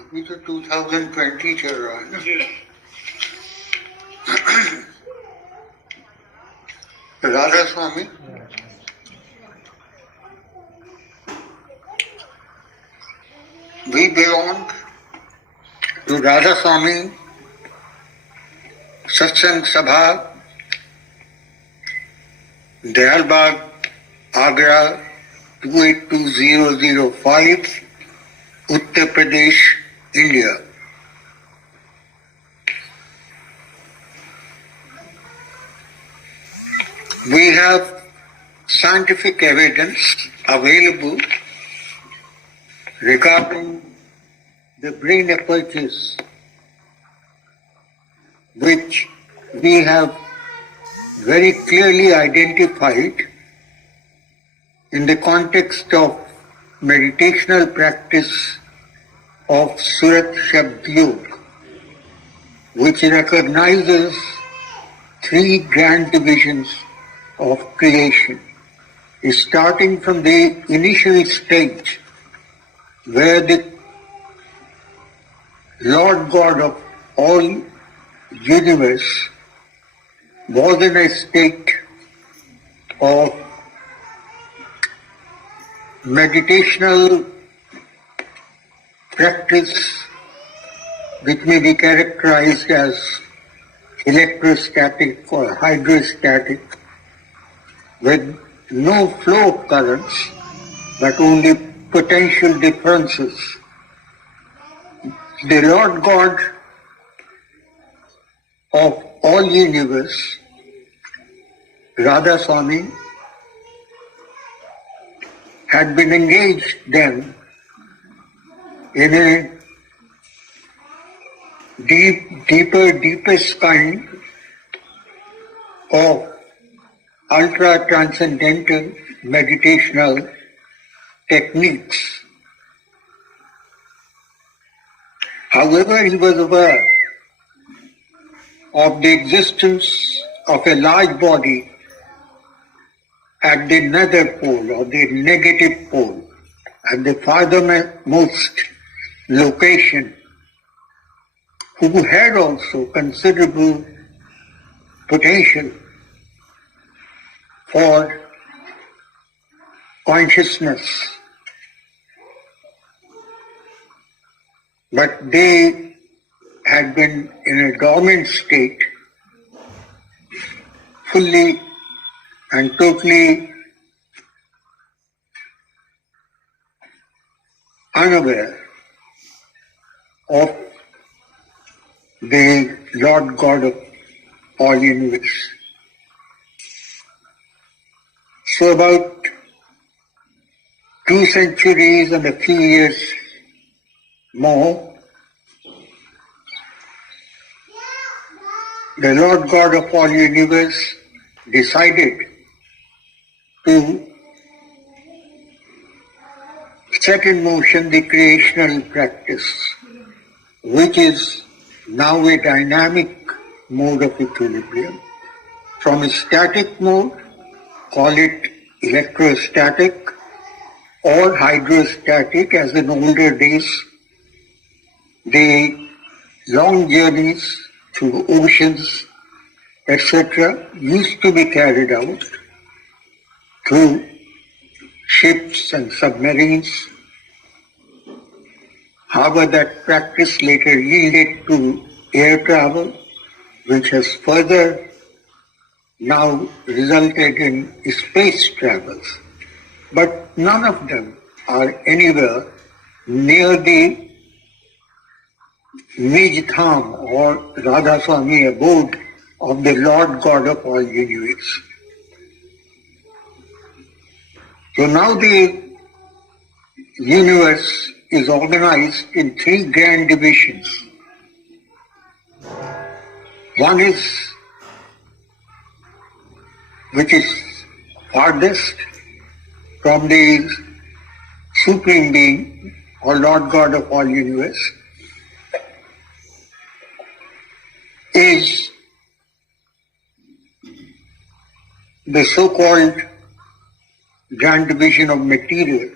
अभी तो 2020 चल रहा है ना। राधा स्वामी we belong to Radha Swami Satsang Sabha, Dayalbagh, Agra 282005, Uttar Pradesh, India. We have scientific evidence available regarding the brain apertures, which we have very clearly identified in the context of meditational practice of Surat Shabd Yoga, which recognizes three grand divisions of creation, starting from the initial stage where the Lord God of all universe was in a state of meditational practice which may be characterized as electrostatic or hydrostatic, with no flow of currents but only potential differences. The Lord God of all universe, Radha Swami, had been engaged then in a deepest kind of ultra-transcendental meditational techniques. However, he was aware of the existence of a large body at the nether pole or the negative pole, at the farthermost location, who had also considerable potential for consciousness. But they had been in a dormant state, fully and totally unaware of the Lord God of all universe. So about 2 centuries and a few years more, the Lord God of all universe decided to set in motion the creational practice, which is now a dynamic mode of equilibrium. From a static mode, call it electrostatic or hydrostatic, as in older days, the long journeys through oceans, etc., used to be carried out through ships and submarines. However, that practice later yielded to air travel, which has further now resulted in space travels. But none of them are anywhere near the Nij Dham or Radha Swami abode of the Lord God of all universe. So now the universe is organized in three grand divisions. One is, which is farthest from the Supreme Being or Lord God of all universe, is the so-called grand division of material,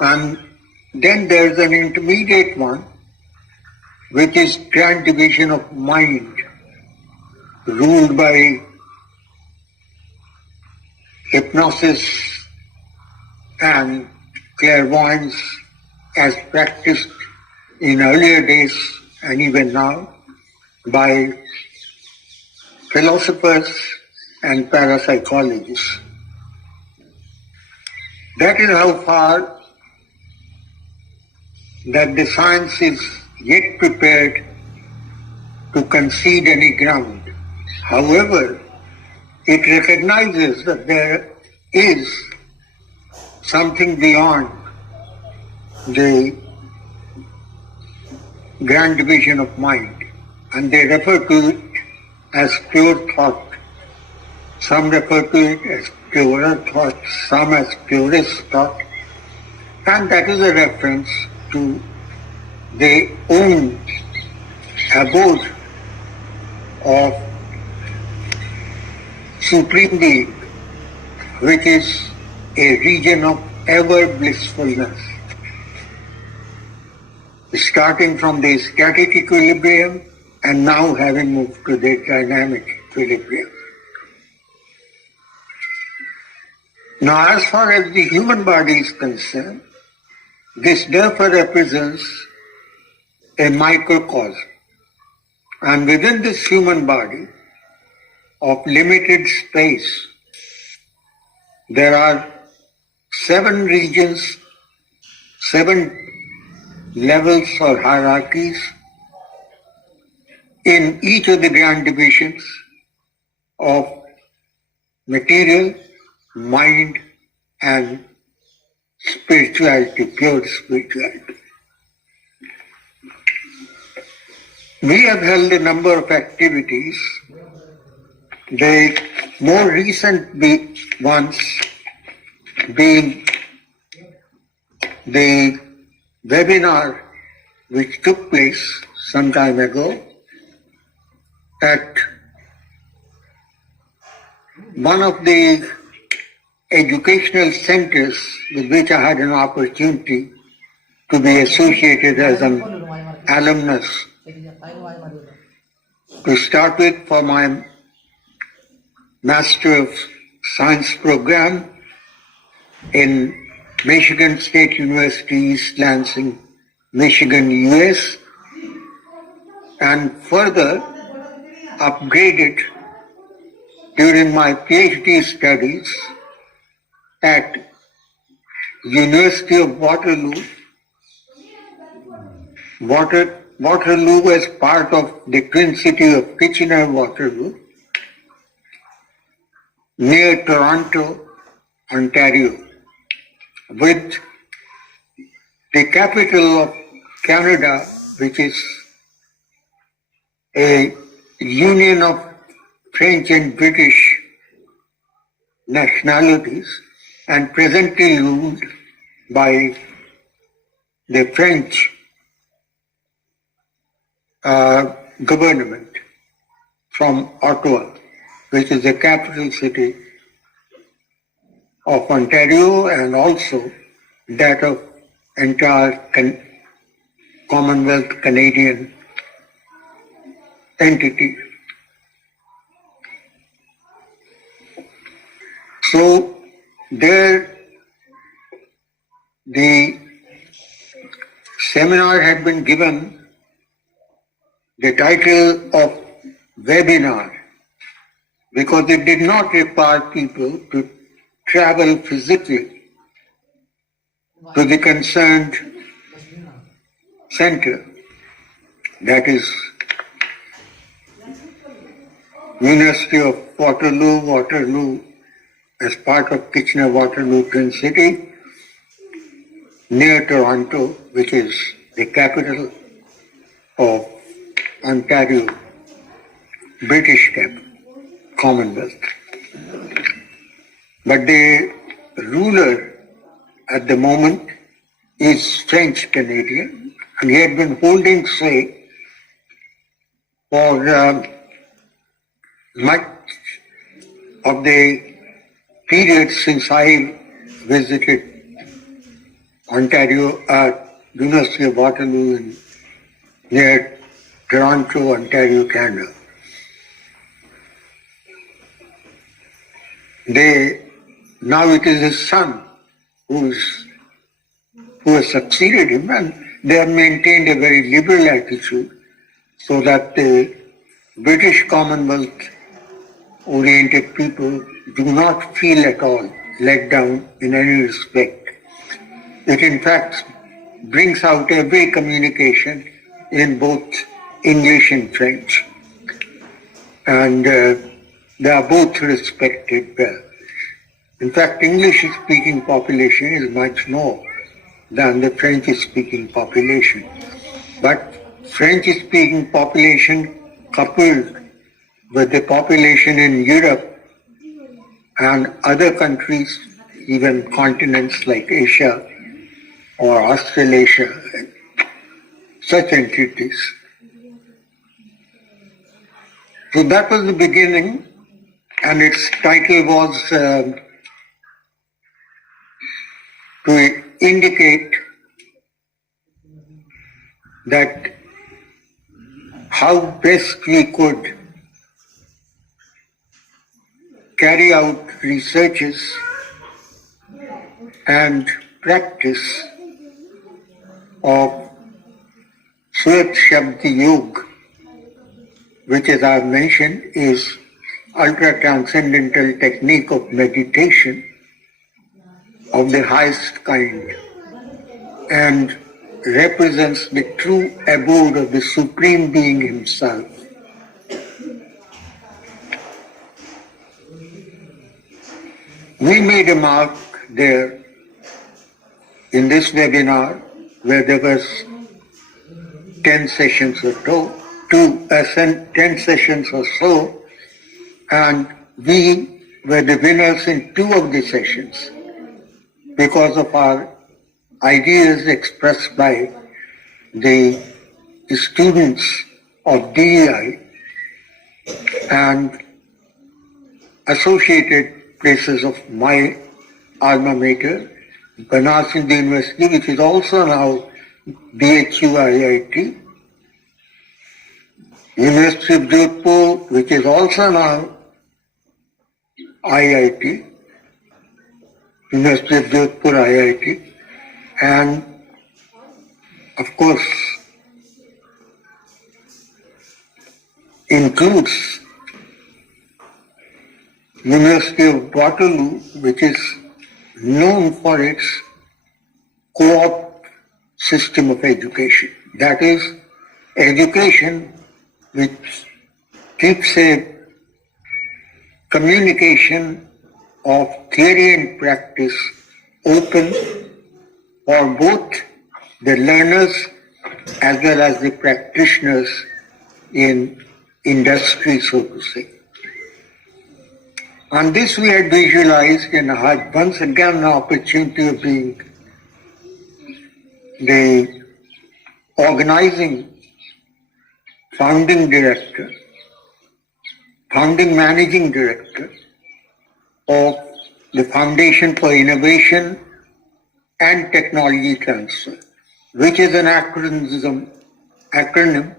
and then there's an intermediate one, which is grand division of mind, ruled by hypnosis and clairvoyance as practiced in earlier days and even now by philosophers and parapsychologists. That is how far that the science is yet prepared to concede any ground. However, it recognizes that there is something beyond the grand division of mind, and they refer to it as pure thought. Some refer to it as purer thought, some as purest thought, and that is a reference to the own abode of Supreme Being, which is a region of ever blissfulness, starting from the static equilibrium and now having moved to the dynamic equilibrium. Now, as far as the human body is concerned, this therefore represents a microcosm. And within this human body of limited space, there are 7 regions, 7 levels or hierarchies in each of the grand divisions of material, mind, and spirituality, pure spirituality. We have held a number of activities. The more recent ones being the webinar which took place some time ago at one of the educational centers with which I had an opportunity to be associated as an alumnus. To start with, for my Master of Science program in Michigan State University, East Lansing, Michigan, US, and further upgraded during my PhD studies at University of Waterloo. Waterloo as part of the twin city of Kitchener-Waterloo, near Toronto, Ontario, with the capital of Canada, which is a union of French and British nationalities, and presently ruled by the French government from Ottawa, which is the capital city of Ontario and also that of entire Commonwealth Canadian entity. So there the seminar had been given the title of webinar because it did not require people to travel physically to the concerned center, that is University of Waterloo as part of Kitchener-Waterloo Twin City, near Toronto, which is the capital of Ontario, British Commonwealth. But the ruler at the moment is French Canadian, and he had been holding sway for much of the period since I visited Ontario at University of Waterloo near Toronto, Ontario, Canada. Now it is his son who has succeeded him, and they have maintained a very liberal attitude so that the British Commonwealth oriented people do not feel at all let down in any respect. It in fact brings out every communication in both English and French, and they are both respected well. In fact, English-speaking population is much more than the French-speaking population. But French-speaking population coupled with the population in Europe and other countries, even continents like Asia or Australasia, such entities. So that was the beginning, and its title was to indicate that how best we could carry out researches and practice of Swat Shabd Yoga, which, as I have mentioned, is ultra-transcendental technique of meditation of the highest kind and represents the true abode of the Supreme Being Himself. We made a mark there in this webinar where there was 10 sessions or so, 10 sessions or so, and we were the winners in 2 of the sessions because of our ideas expressed by the students of DEI and associated places of my alma mater, Banaras Hindu University, which is also now BHU IIT, University of Jodhpur, which is also now IIT, University of Jodhpur IIT, and of course includes University of Waterloo, which is known for its co-op system of education. That is, education which keeps a communication of theory and practice open for both the learners as well as the practitioners in industry, so to say. On this we had visualized and had once again an opportunity of being the organizing founding director, founding managing director of the Foundation for Innovation and Technology Transfer, which is an acronym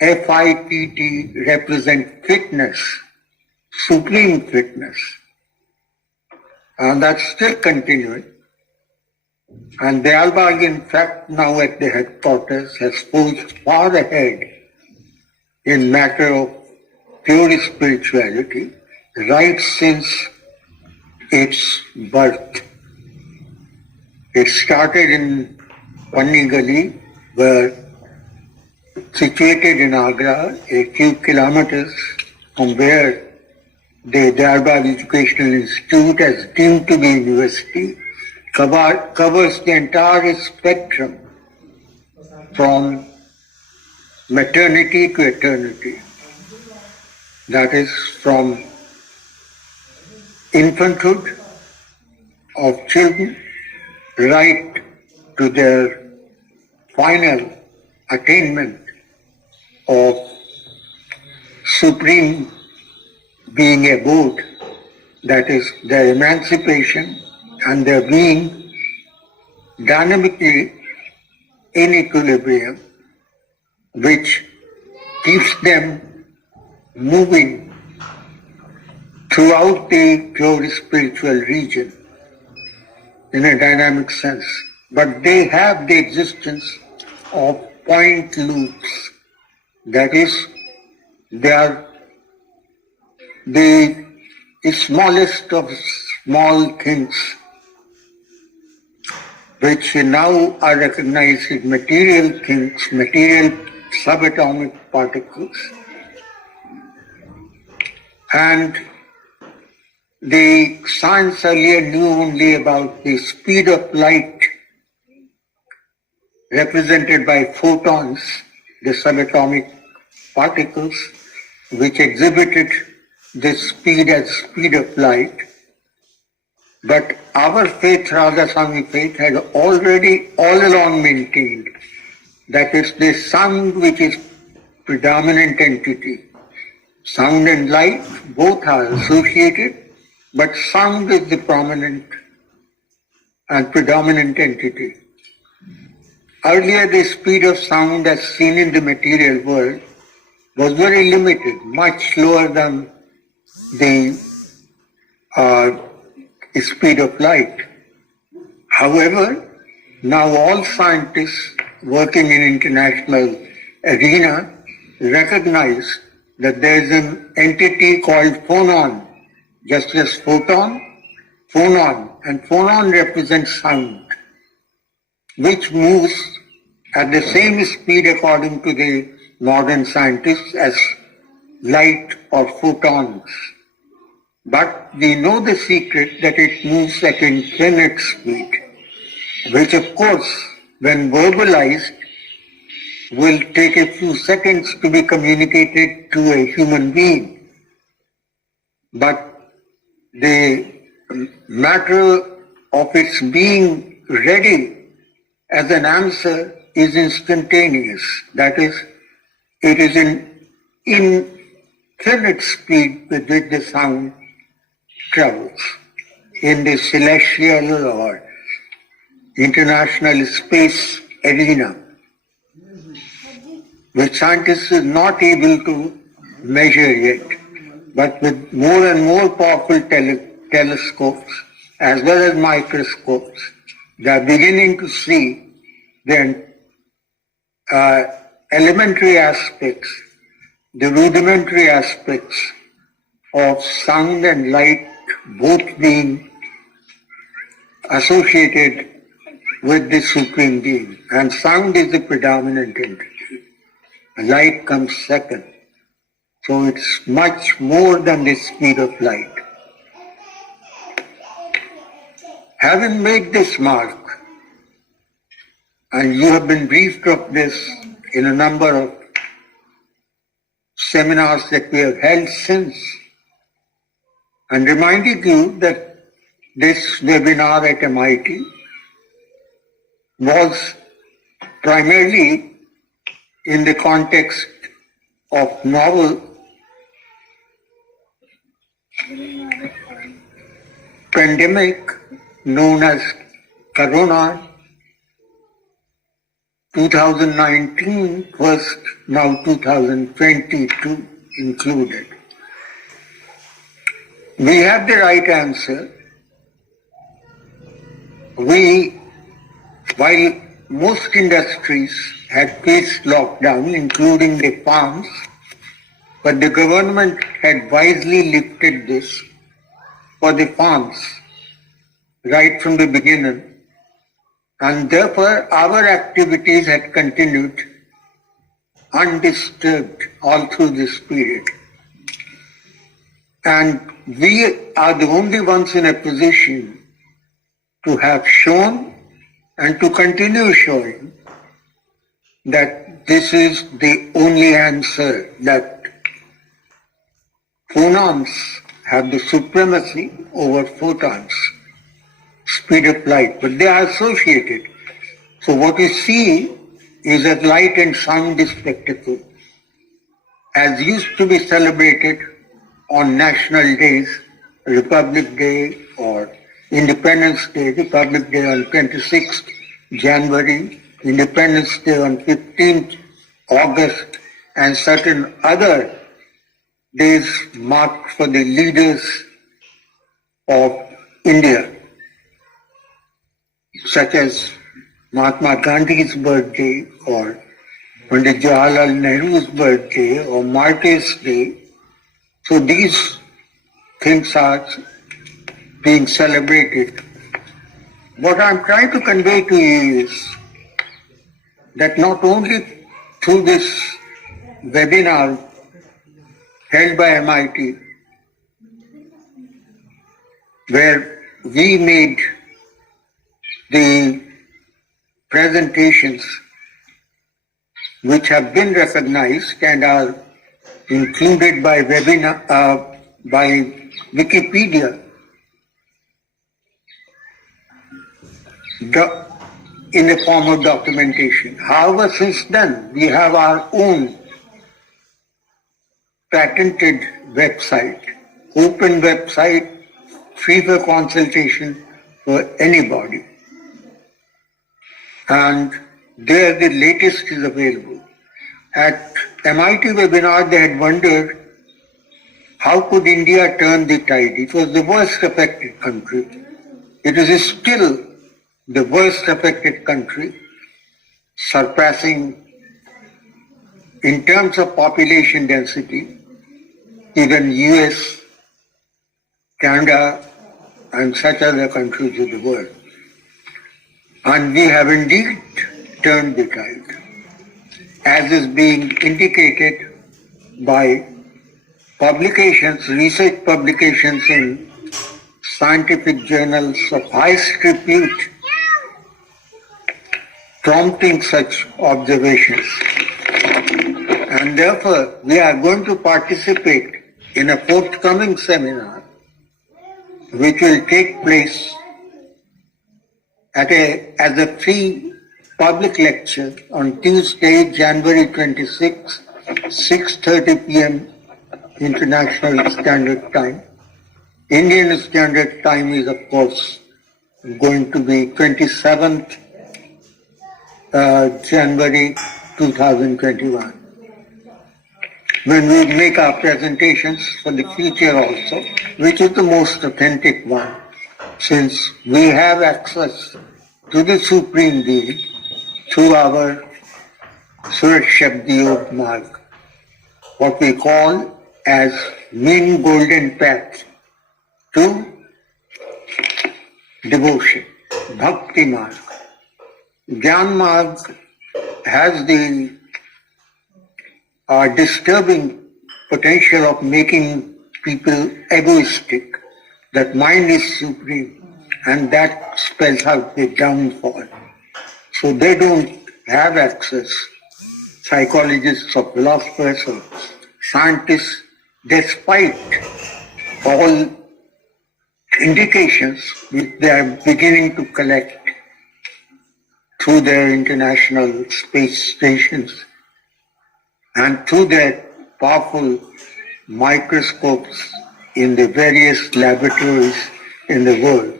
FIPT, represent fitness, supreme fitness. And that's still continuing. And Dayalbagh, in fact, now at the headquarters, has forged far ahead in matter of pure spirituality right since its birth. It started in Panni Gali, where situated in Agra, a few kilometers from where the Dayalbagh Educational Institute, as deemed to be university, covers the entire spectrum from maternity to eternity. That is, from infanthood of children right to their final attainment of supreme being abode, that is their emancipation and their being dynamically in equilibrium, which keeps them moving throughout the pure spiritual region in a dynamic sense. But they have the existence of point loops. That is, they are the smallest of small things which now are recognized as material things, material subatomic particles. And the science earlier knew only about the speed of light represented by photons, the subatomic particles, which exhibited this speed as speed of light. But our faith, Radhaswami faith, had already all along maintained that it's the sound which is predominant entity. Sound and light both are associated, but sound is the prominent and predominant entity. Earlier, the speed of sound as seen in the material world was very limited, much lower than the speed of light. However, now all scientists working in international arena recognize that there is an entity called phonon, just as photon, phonon, and phonon represents sound, which moves at the same speed according to the modern scientists as light or photons. But we know the secret that it moves at infinite speed, which of course, when verbalized, will take a few seconds to be communicated to a human being. But the matter of its being ready as an answer is instantaneous. That is, it is in infinite speed with which the sound travels in the celestial or international space arena, which scientists are not able to measure yet. But with more and more powerful telescopes as well as microscopes, they are beginning to see the elementary aspects, the rudimentary aspects of sound and light both being associated with the Supreme Being. And sound is the predominant entity. Light comes second. So it's much more than the speed of light. Having made this mark, and you have been briefed of this in a number of seminars that we have held since, and reminded you that this webinar at MIT was primarily in the context of novel pandemic known as Corona 2019 first, now 2022 included. We have the right answer. While most industries had faced lockdown, including the farms, but the government had wisely lifted this for the farms right from the beginning, and therefore our activities had continued undisturbed all through this period. And we are the only ones in a position to have shown and to continue showing that this is the only answer, that phonons have the supremacy over photons, speed of light, but they are associated. So what you see is that light and sound is spectacle. as used to be celebrated on national days, Republic Day or Independence Day, Republic Day on 26th January, Independence Day on 15th August, and certain other days marked for the leaders of India, such as Mahatma Gandhi's birthday or Pandit Jawaharlal Nehru's birthday or Martyrs' Day. So these things are being celebrated. What I'm trying to convey to you is that not only through this webinar held by MIT, where we made the presentations which have been recognized and are included by by Wikipedia, in the form of documentation. However, since then, we have our own patented website, open website, free for consultation for anybody. And there the latest is available. At MIT webinar, they had wondered how could India turn the tide. It was the worst affected country. It is still the worst affected country, surpassing in terms of population density even US, Canada, and such other countries of the world. And we have indeed turned the tide, as is being indicated by publications, research publications in scientific journals of highest repute, prompting such observations. And therefore, we are going to participate in a forthcoming seminar, which will take place as a free public lecture on Tuesday, January 26, 6:30 p.m. International Standard Time. Indian Standard Time is, of course, going to be 27th January 2021. When we make our presentations for the future also, which is the most authentic one, since we have access to the Supreme Being through our Surat Shabdi Yog Marg, what we call as mean golden path to devotion, Bhakti Marg. Gyan Marg has the disturbing potential of making people egoistic, that mind is supreme, and that spells out the downfall. So they don't have access, psychologists or philosophers or scientists, despite all indications which they are beginning to collect through their international space stations and through their powerful microscopes in the various laboratories in the world,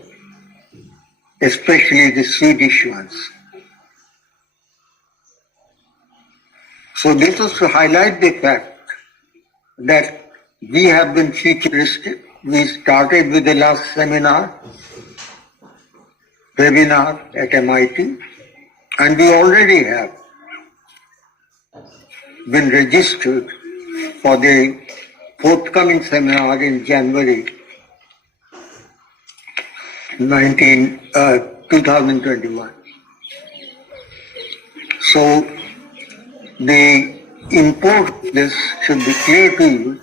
especially the Swedish ones. So this was to highlight the fact that we have been futuristic. We started with the last webinar at MIT, and we already have been registered for the forthcoming seminar in January 2021. So the import of this should be clear to you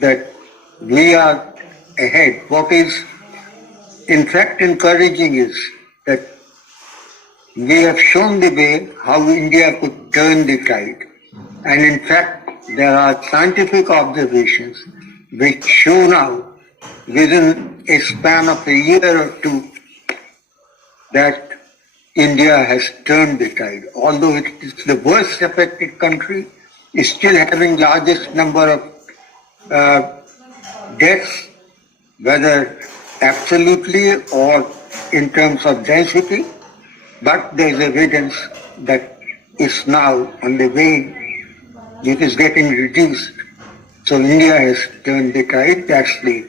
that we are ahead. What is in fact encouraging is that we have shown the way how India could turn the tide. And in fact, there are scientific observations which show now, within a span of a year or two, that India has turned the tide. Although it is the worst affected country, is still having largest number of deaths, whether absolutely or in terms of density, but there is evidence that is now on the way. It is getting reduced. So India has turned the tide. That's the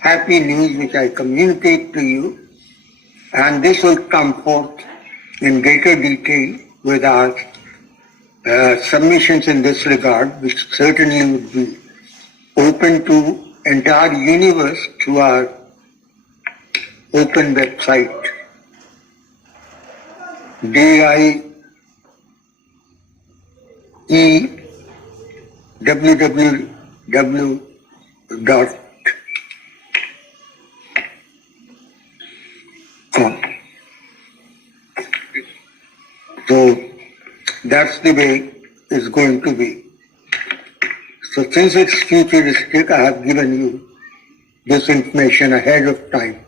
happy news which I communicate to you. And this will come forth in greater detail with our submissions in this regard, which certainly would be open to entire universe through our open website, www.com. So that's the way it's going to be. So since it's futuristic, I have given you this information ahead of time.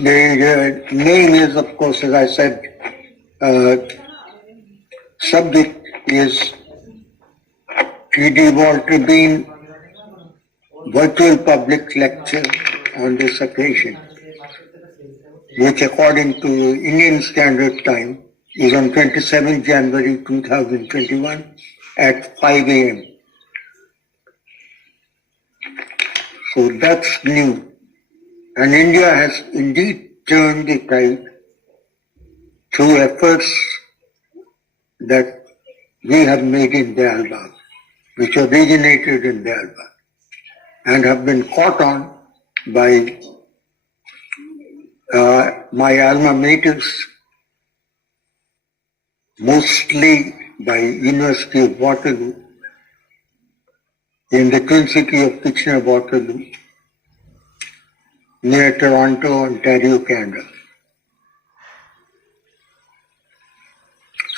The name is, of course, as I said, subject is T.D. Walter Bean virtual public lecture on this occasion, which according to Indian Standard Time is on 27 January 2021 at 5 a.m. So that's new. And India has indeed turned the tide through efforts that we have made in Diyarbakir, which originated in Diyarbakir and have been caught on by my alma maters, mostly by University of Waterloo, in the twin city of Kitchener-Waterloo, near Toronto, Ontario, Canada.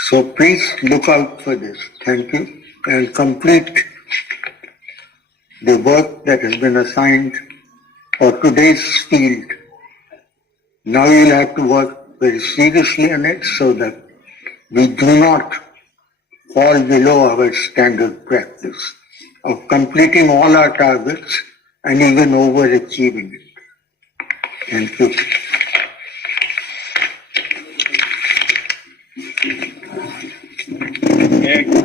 So please look out for this. Thank you. And complete the work that has been assigned for today's field. Now you'll have to work very seriously on it so that we do not fall below our standard practice of completing all our targets and even overachieving it. Thank you. Yeah.